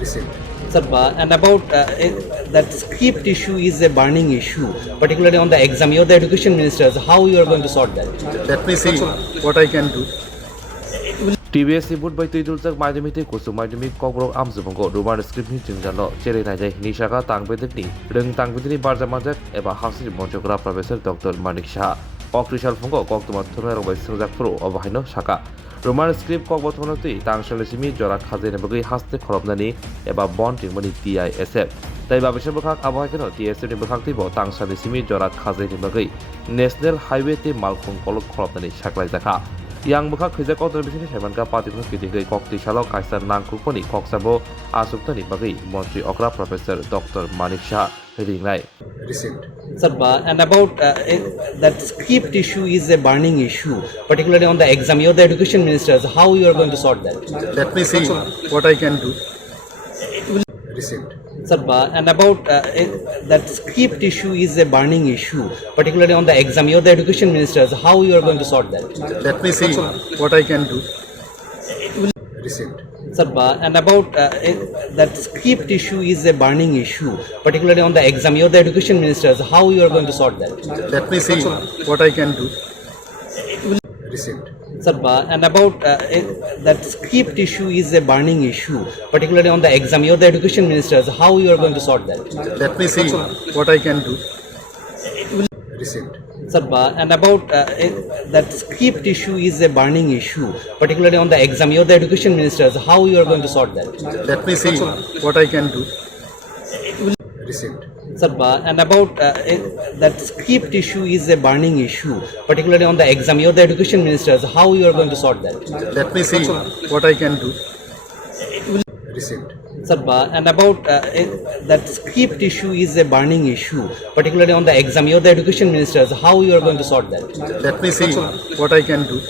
received. Sir, and about that script issue is a burning issue, particularly on the exam. You're the education ministers. How you are going to sort that? Let me see what I can do. TBS Sibut by Tidulzak Madamiti Kusu Madamik Kokborok Amzubongo, Ruban script Jingano, Cherry Najay, Nishaka, Tangbedni, Ring Tangbedni Barzamajak, Eba Hasi Monchogra Professor Dr. Manik Saha, Okrishal Fungo, Koktumat Tumero by Suzak Pro, Obahino Shaka. Roman script Kokbotonoti, Tangshalesimi, Jorak Hazin, Haste Korobnani, Eba Bonding Money DISF. তাই বাবিশাবখাক আবহাওয়াকেন TSA বখাকতিব তাংসালিসিমি জরাত খাজেনি বাগৈ national হাইওয়েতে মালখং কলক খরবনানি সাকলাই দেখা yang bukha khija kok television semanka patikhon kitingei kokti shalok kaisa nangkukponi koksabo asuptani bagai Montri Okra Professor Dr. Manik ringlai Received. Sir, and about that script issue is a burning issue, particularly on the exam. You're the education ministers. How you are going to sort that? Let me see what I can do. Received. Sir, and about that script issue is a burning issue, particularly on the exam. You're the education ministers. How you are going to sort that? Let me see what I can do. Received. Sir, and about that script issue is a burning issue, particularly on the exam. You're the education ministers. How you are going to sort that? Let me see what I can do. Received. Sir, and about that script issue is a burning issue, particularly on the exam. You're the education ministers. How you are going to sort that? Let me see what I can do. Received. Sir, and about that script issue is a burning issue, particularly on the exam. You're the education ministers. How you are going to sort that? Let me see what I can do. Received. Sir, and about that script issue is a burning issue, particularly on the exam. You're the education ministers. How you are going to sort that? Let me see what I can do. Received. Sir, and about that script issue is a burning issue, particularly on the exam. You're the education ministers. How you are going to sort that? Let me see what I can do.